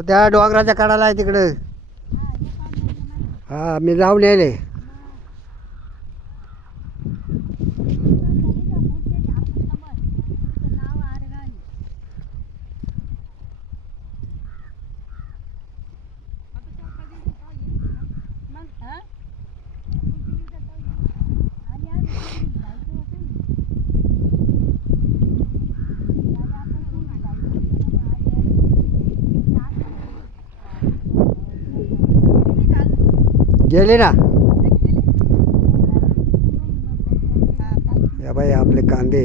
त्या डोंगराच्या कडाला आहे तिकडं. हा मी जाऊन यायले गेले ना या बाई आपले कांदे.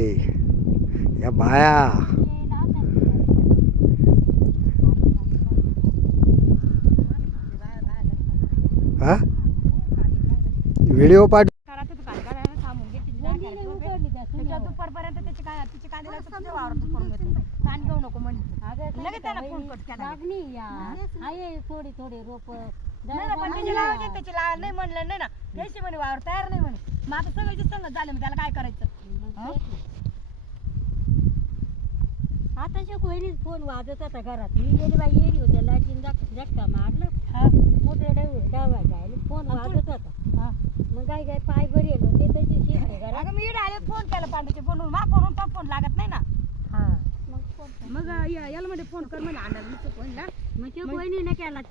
या बाया. हा? व्हिडिओ पाठ दुपारपर्यंत त्याची काय तिची कांदे लागतात तुझ्या वावरात करून घेतो ताण घेऊ नको म्हणे लगेच त्याला फोन कट केला. थोडी थोडी रोप. नाही ना, पण त्याची लावायची त्याची लावा नाही म्हणलं नाही ना. त्याची म्हणे वावर तयार नाही म्हणे. मग आता सगळ्याची संगत झाले मग त्याला काय करायचं? हं? आता कोणीच फोन वाजत होता घरात मी गेली बाई येरी होत्या लाईटीन झटका मारलं. हा. मोठे डाव डावा जायला फोन हा, तू- वाजत होता. हा. मग काय काय पाय बरी येलो ते त्याची शिकले घरात. अगं मी इकडे आले फोन केला पांड्याचे फोन मा फोन तो फोन लागत नाही ना. हा. मग फोन मग या- याला मध्ये फोन कर मला अंडा फोनला मग ते कोणी नाही केला.